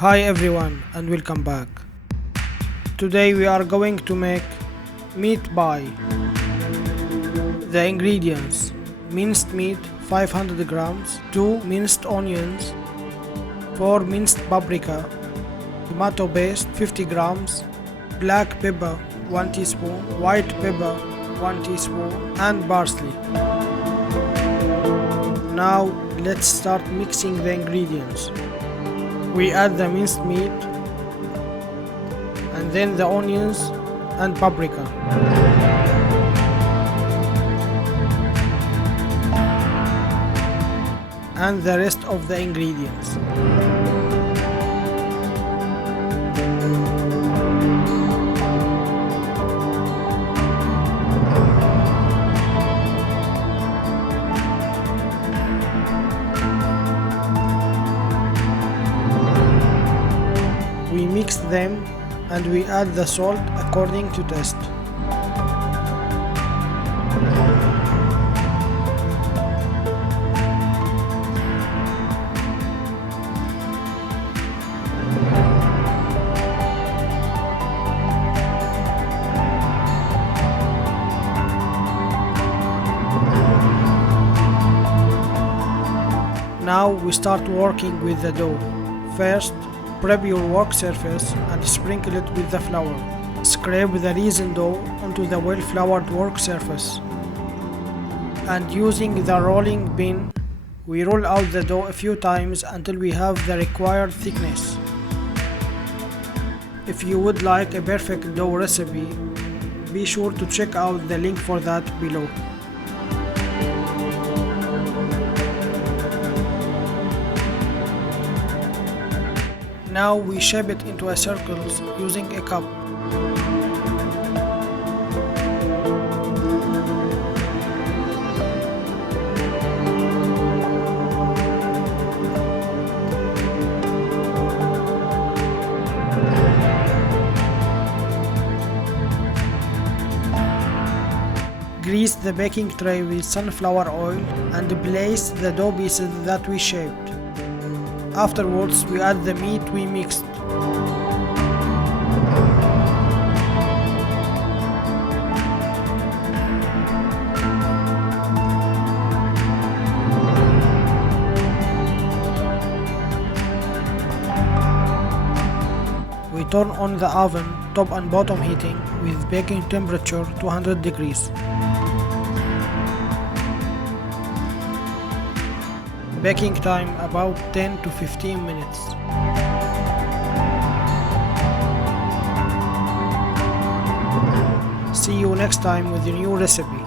Hi everyone and welcome back. Today we are going to make meat pie. The ingredients: minced meat 500 grams, 2 minced onions, 4 minced paprika, tomato paste 50 grams, black pepper 1 teaspoon, white pepper 1 teaspoon and parsley. Now let's start mixing the ingredients. We add the minced meat and then the onions and paprika. And the rest of the ingredients. We mix them and we add the salt according to taste. Now we start working with the dough. First, prep your work surface and sprinkle it with the flour. Scrape the raisin dough onto the well-floured work surface. And using the rolling pin, we roll out the dough a few times until we have the required thickness. If you would like a perfect dough recipe, be sure to check out the link for that below. Now we shape it into circles using a cup. Grease the baking tray with sunflower oil and place the dough pieces that we shaped. Afterwards, we add the meat we mixed. We turn on the oven, top and bottom heating, with baking temperature 200 degrees. Baking time about 10 to 15 minutes. See you next time with a new recipe.